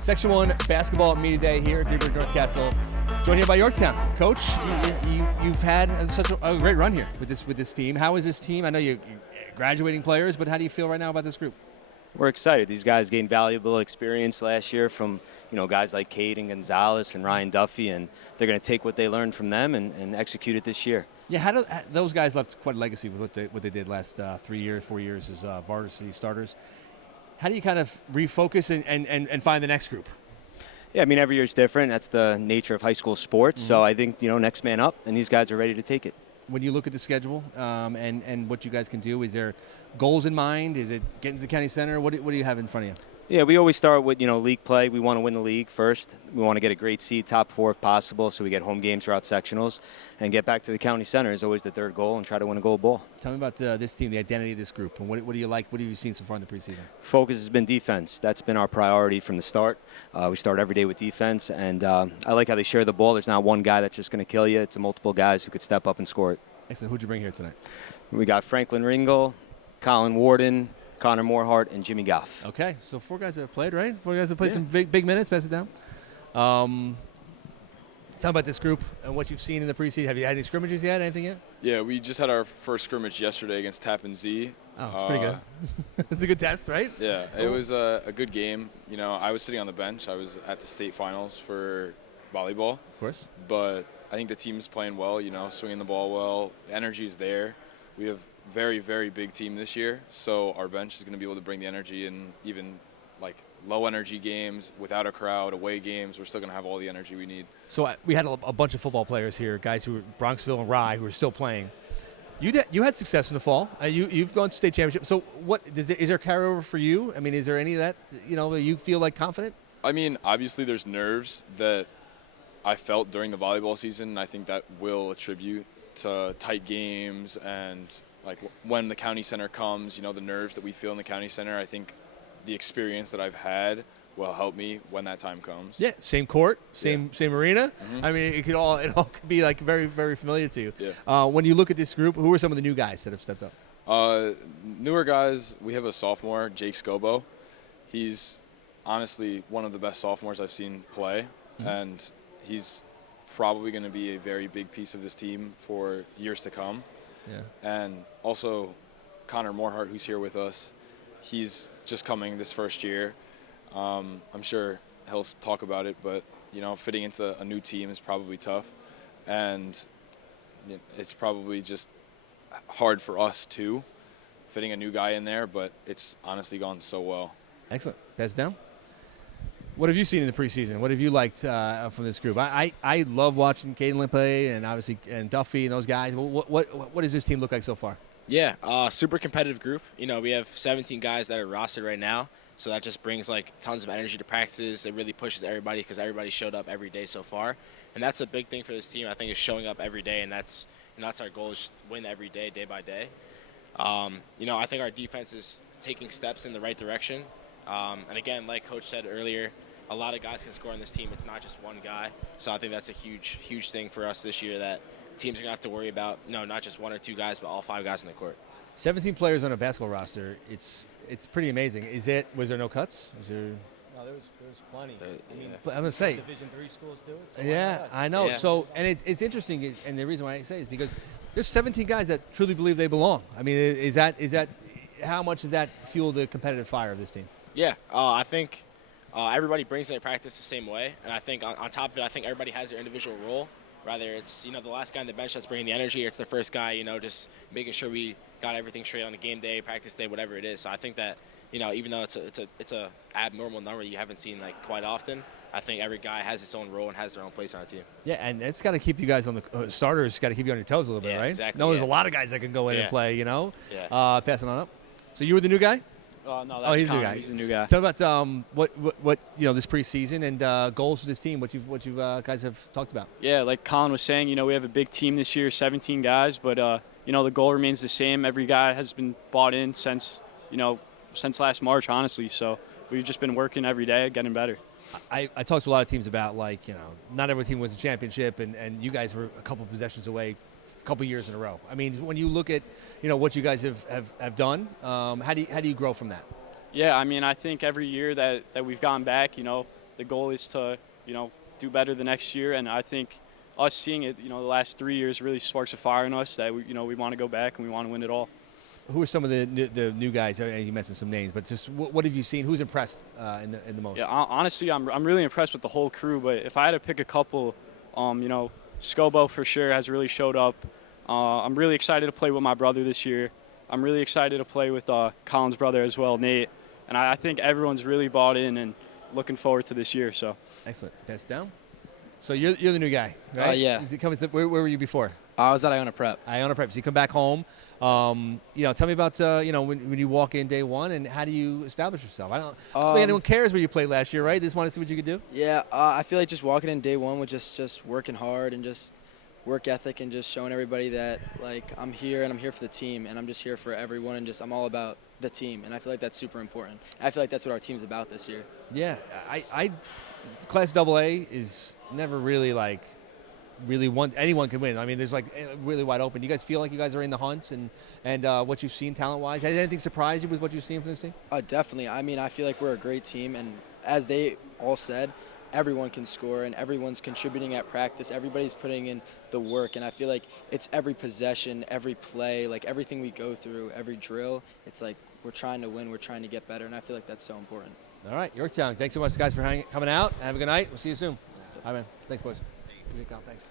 Section 1 basketball media day here at Greenberg North Castle. Joined here by Yorktown. Coach, you've had such a great run here with this team. How is this team? I know you're graduating players, but how do you feel right now about this group? We're excited. These guys gained valuable experience last year from guys like Cade and Gonzalez and Ryan Duffy, and they're going to take what they learned from them and execute it this year. Yeah, those guys left quite a legacy with what they did last 4 years as varsity starters. How do you kind of refocus and find the next group? Yeah, I mean, every year is different. That's the nature of high school sports. Mm-hmm. So I think, next man up, and these guys are ready to take it. When you look at the schedule and what you guys can do, is there goals in mind? Is it getting to the county center? What do you have in front of you? Yeah, we always start with, league play. We want to win the league first. We want to get a great seed, top 4 if possible, so we get home games throughout sectionals. And get back to the county center is always the third goal, and try to win a gold ball. Tell me about this team, the identity of this group, and what do you like? What have you seen so far in the preseason? Focus has been defense. That's been our priority from the start. We start every day with defense, and I like how they share the ball. There's not one guy that's just going to kill you. It's multiple guys who could step up and score it. Excellent. Who'd you bring here tonight? We got Franklin Ringel, Colin Warden, Connor Morehart, and Jimmy Goff. Okay, so 4 guys that have played, right? 4 guys that played some big minutes. Pass it down. Tell me about this group and what you've seen in the preseason. Have you had any scrimmages yet? Anything yet? Yeah, we just had our first scrimmage yesterday against Tappan Z. Oh, it's pretty good. It's a good test, right? Yeah, It was a good game. I was sitting on the bench. I was at the state finals for volleyball. Of course. But I think the team's playing well, swinging the ball well. The energy's there. We have very, very big team this year, so our bench is going to be able to bring the energy, and even like low energy games without a crowd, away games, we're still going to have all the energy we need. So we had a bunch of football players here, guys who were Bronxville and Rye, who are still playing. You had success in the fall. You've gone to state championship. So is there carryover for you? I mean, is there any of that, you feel like confident? I mean, obviously there's nerves that I felt during the volleyball season, and I think that will attribute to tight games and like when the county center comes, the nerves that we feel in the county center. I think the experience that I've had will help me when that time comes. Yeah, same court, same arena. Mm-hmm. I mean, it all could be like very, very familiar to you. Yeah. When you look at this group, who are some of the new guys that have stepped up? Newer guys, we have a sophomore, Jake Scobo. He's honestly one of the best sophomores I've seen play, and he's probably going to be a very big piece of this team for years to come. Yeah. And also Connor Morehart, who's here with us, he's just coming this first year. I'm sure he'll talk about it, but fitting into a new team is probably tough, and it's probably just hard for us too, fitting a new guy in there. But it's honestly gone so well. Excellent. Pass down. What have you seen in the preseason? What have you liked from this group? I love watching Caden play, and obviously and Duffy and those guys. What does this team look like so far? Yeah, super competitive group. We have 17 guys that are rostered right now, so that just brings like tons of energy to practices. It really pushes everybody because everybody showed up every day so far, and that's a big thing for this team. I think is showing up every day, and that's our goal, is win every day, day by day. I think our defense is taking steps in the right direction. And again, like Coach said earlier, a lot of guys can score on this team. It's not just one guy. So I think that's a huge, huge thing for us this year, that teams are going to have to worry about, not just 1 or 2 guys, but all 5 guys on the court. 17 players on a basketball roster. It's pretty amazing. Was there no cuts? No, there was plenty. I'm going to say. Division III schools do it. So yeah, I know. Yeah. So, and it's interesting, and the reason why I say is because there's 17 guys that truly believe they belong. I mean, is that how much does that fuel the competitive fire of this team? Yeah, I think everybody brings their practice the same way, and I think on top of it, I think everybody has their individual role. Rather it's the last guy on the bench that's bringing the energy, or it's the first guy just making sure we got everything straight on a game day, practice day, whatever it is. So I think that even though it's a abnormal number you haven't seen like quite often, I think every guy has his own role and has their own place on the team. Yeah, and it's got to keep you guys on the starters. Got to keep you on your toes a little bit, right? Exactly. No, there's a lot of guys that can go in and play. Yeah. Passing on up. So you were the new guy? No, that's he's the new Connor. guy. He's the new guy. Tell me about what this preseason and goals for this team. What you guys have talked about. Yeah, like Colin was saying, we have a big team this year, 17 guys, but the goal remains the same. Every guy has been bought in since last March, honestly. So we've just been working every day, getting better. I talked to a lot of teams about, like, not every team wins a championship, and you guys were a couple possessions away a couple years in a row. I mean, when you look at, what you guys have done, how do you grow from that? Yeah, I mean, I think every year that we've gone back, the goal is to, do better the next year. And I think us seeing it, the last 3 years really sparks a fire in us that, we want to go back and we want to win it all. Who are some of the new guys? You mentioned some names, but just what have you seen? Who's impressed in the most? Yeah, honestly, I'm really impressed with the whole crew. But if I had to pick a couple, Scobo for sure has really showed up. I'm really excited to play with my brother this year. I'm really excited to play with Colin's brother as well, Nate. And I think everyone's really bought in and looking forward to this year. So excellent. Pass down. So you're the new guy, right? Yeah. Where were you before? I was at Iona Prep. Iona Prep. So you come back home. Tell me about when you walk in day one, and how do you establish yourself? I don't think anyone cares where you played last year, right? They just want to see what you could do. Yeah, I feel like just walking in day one with just working hard and just work ethic and just showing everybody that, like, I'm here and I'm here for the team and I'm just here for everyone and just I'm all about the team, and I feel like that's super important. I feel like that's what our team's about this year. Yeah, I Class AA is never really anyone can win. I mean, there's really wide open. You guys feel like you guys are in the hunt, and what you've seen talent-wise? Has anything surprised you with what you've seen from this team? Definitely. I mean, I feel like we're a great team, and as they all said, everyone can score and everyone's contributing at practice. Everybody's putting in the work, and I feel like it's every possession, every play, like everything we go through, every drill. It's like we're trying to win, we're trying to get better, and I feel like that's so important. All right, Yorktown, thanks so much, guys, for coming out. Have a good night. We'll see you soon. All right, man. Thanks, boys. Thanks.